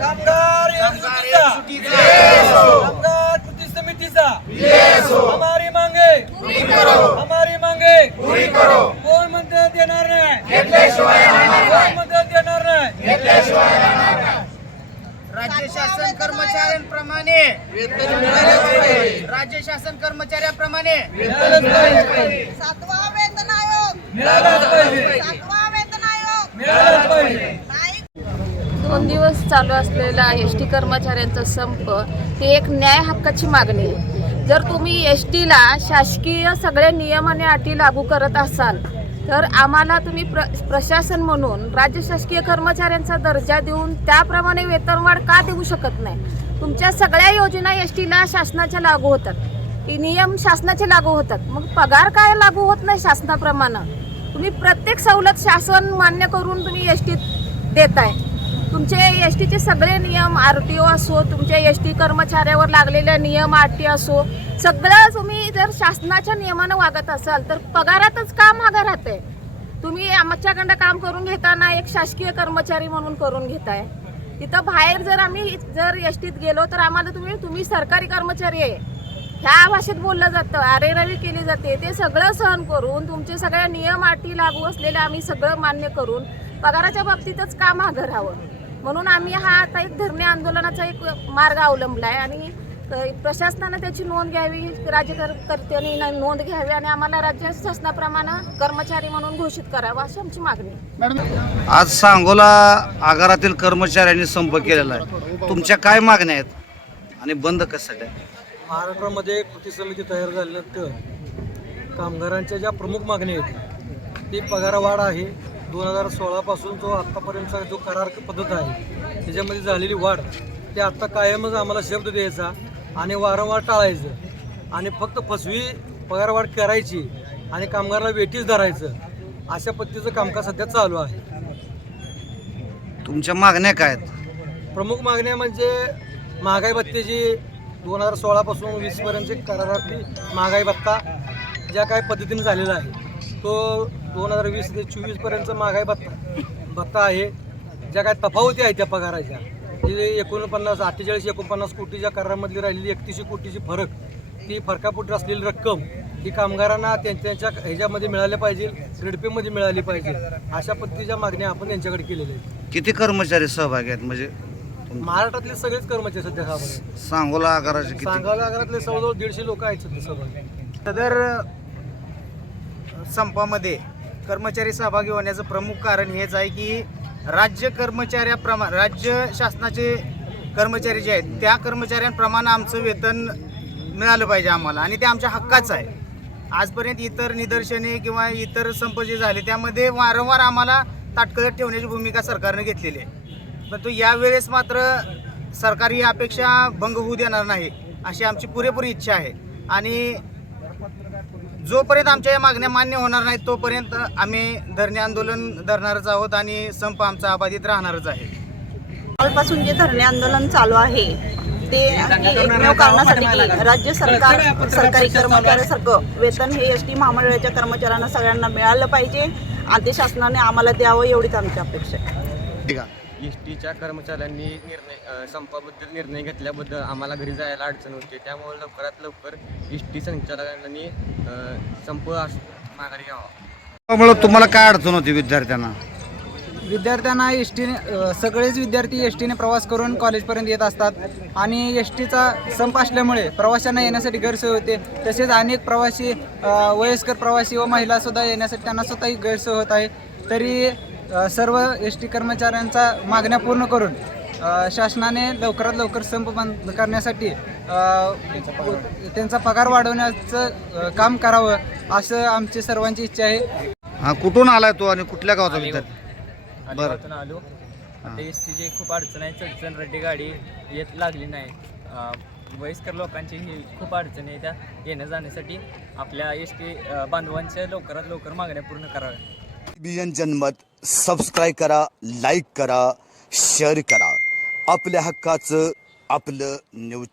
कामगार कामगार कृती समितीचा. हमारी मांगे. हमारी मांगे. कोण म्हणतात देणार नाही? कोण म्हणतात देणार नाही? राज्य शासन कर्मचाऱ्यांप्रमाणे. राज्य शासन कर्मचाऱ्याप्रमाणे. सातवा वेतन आयोग. मिळालंच पाहिजे. सातवा वेतन आयोग. मिळालंच पाहिजे. दोन दिवस चालू असलेला एस टी कर्मचाऱ्यांचा संप ही एक न्याय हक्काची मागणी आहे. जर तुम्ही एस टीला शासकीय सगळे नियम आणि अटी लागू करत असाल तर आम्हाला तुम्ही प्र प्रशासन म्हणून राज्य शासकीय कर्मचाऱ्यांचा दर्जा देऊन त्याप्रमाणे वेतनवाढ का देऊ शकत नाही? तुमच्या सगळ्या योजना एस टीला शासनाच्या लागू होतात. नियम शासनाचे लागू होतात. मग पगार काय लागू होत नाही शासनाप्रमाणे? तुम्ही प्रत्येक सवलत शासन मान्य करून तुम्ही एस टीत देताय. तुमचे एस टीचे सगळे नियम आर टी ओ असो तुमच्या एस टी कर्मचाऱ्यावर लागलेले नियम आर टी असो सगळं तुम्ही जर शासनाच्या नियमानं वागत असाल तर पगारातच का मागं राहते तुम्ही आमच्याकडं काम करून घेताना एक शासकीय कर्मचारी म्हणून करून घेताय. तिथं बाहेर जर आम्ही जर एस टीत गेलो तर आम्हाला तुम्ही तुम्ही सरकारी कर्मचारी आहे. ह्या भाषेत बोललं जातं अरेरवी केली जाते. ते सगळं सहन करून तुमचे सगळ्या नियम अटी लागू असलेले आम्ही सगळं मान्य करून पगाराच्या बाबतीतच का मागं राहावं म्हणून आम्ही हा आता एक धरणे आंदोलनाचा एक मार्ग अवलंबला आहे आणि प्रशासनानं त्याची नोंद घ्यावी राज्यकर्त्यांनी नोंद घ्यावी आणि आम्हाला राज्य शासनाप्रमाणे कर्मचारी म्हणून घोषित करावं अशी आमची मागणी आहे. आज सांगोला आगारातील कर्मचाऱ्यांनी संप केलेला आहे. तुमच्या काय मागण्या आहेत? आणि बंद कशासाठी? महाराष्ट्रामध्ये कृती समिती तयार झाल्यानंतर कामगारांच्या ज्या प्रमुख मागण्या आहेत ती पगारवाढ आहे दोन हजार सोळापासून जो आत्तापर्यंतचा जो करार पद्धत आहे त्याच्यामध्ये झालेली वाढ ते आत्ता कायमच आम्हाला शब्द द्यायचा आणि वारंवार टाळायचं आणि फक्त फसवी पगारवाढ करायची आणि कामगाराला वेटीच धरायचं अशा पद्धतीचं कामकाज सध्या चालू आहे. तुमच्या मागण्या काय आहेत? प्रमुख मागण्या म्हणजे महागाई भत्त्याची दोन हजार सोळापासून वीसपर्यंतची करारातली महागाई भत्ता ज्या काही पद्धतीने झालेला आहे तो दोन हजार वीस ते चोवीसपर्यंतचा महागाई भत्ता भत्ता आहे. ज्या काही तफावती आहेत त्या पगाराच्या. जे एकोणपन्नास अठ्ठेचाळीस एकोणपन्नास कोटीच्या करारामधली राहिलेली एकतीसशे कोटीची फरक ती फरकापोटी असलेली रक्कम ही कामगारांना त्यांच्या त्यांच्या ह्याच्यामध्ये मिळाल्या पाहिजे ग्रेडपेमध्ये मिळाली पाहिजे अशा पद्धतीच्या मागण्या आपण त्यांच्याकडे केलेल्या आहेत. किती कर्मचारी सहभागी आहेत म्हणजे महाराष्ट्रातले सगळेच कर्मचारी सध्या सहभागी सांगोला आगाराचे किती? सांगावल्या आगारातले जवळजवळ दीडशे लोक आहेत सध्या सहभागी. सदर संपामध्ये कर्मचारी सहभागी होण्याचं प्रमुख कारण हेच आहे की राज्य कर्मचाऱ्याप्रमा राज्य शासनाचे कर्मचारी जे आहेत त्या कर्मचाऱ्यांप्रमाणे आमचं वेतन मिळालं पाहिजे आम्हाला आणि ते आमच्या हक्काचं आहे. आजपर्यंत इतर निदर्शने किंवा इतर संप जे झाले त्यामध्ये वारंवार आम्हाला ताटकळत ठेवण्याची भूमिका सरकारनं घेतलेली आहे. परंतु यावेळेस मात्र सरकार ही अपेक्षा भंग होऊ देणार नाही अशी आमची पुरेपूर इच्छा आहे. आणि जोपर्यंत आमच्या या मागण्या मान्य होणार नाहीत तोपर्यंत आम्ही धरणे आंदोलन धरणारच आहोत आणि संप आमचा अबाधित राहणारच आहे. कालपासून जे धरणे आंदोलन चालू आहे ते एकमेव कारणासाठी की राज्य सरकार सरकारी कर्मचाऱ्यासारखं वेतन हे एस टी महामंडळाच्या कर्मचाऱ्यांना सगळ्यांना मिळालं पाहिजे. आणि ते शासनाने आम्हाला द्यावं एवढीच आमची अपेक्षा आहे. एस टीच्या कर्मचाऱ्यांनी निर्णय संपाबद्दल निर्णय घेतल्याबद्दल आम्हाला घरी जायला अडचण होते. त्यामुळे लवकरात लवकर एस टी संचालकांनी संप अस- माघारी घ्यावा. त्यामुळे तुम्हाला काय अडचण होती विद्यार्थ्यांना? विद्यार्थ्यांना एस टीने सगळेच विद्यार्थी एस टीने प्रवास करून कॉलेजपर्यंत येत असतात. आणि एस टीचा संप असल्यामुळे प्रवाशांना येण्यासाठी गैरसोय होते. तसेच अनेक प्रवासी वयस्कर प्रवासी व महिलासुद्धा येण्यासाठी त्यांना स्वतःही गैरसोय होत आहे. तरी सर्व एस टी कर्मचाऱ्यांचा मागण्या पूर्ण करून शासनाने लवकरात लवकर संप बंद करण्यासाठी त्यांचा पगार वाढवण्याचं काम करावं असं आमची सर्वांची इच्छा आहे. हा कुठून आलाय तो आणि कुठल्या गावचा विद्यार्थी? बरं. आलो. आता एस टीची खूप अडचण आहे चढचण रड्डी गाडी येत लागली नाही. वयस्कर लोकांची ही खूप अडचण आहे त्या येण्या जाण्यासाठी आपल्या एस टी बांधवांच्या लवकरात लवकर मागण्या पूर्ण कराव्या बीएन जनमत सबस्क्राईब करा लाईक करा शेअर करा. आपल्या हक्काचं आपलं न्यूज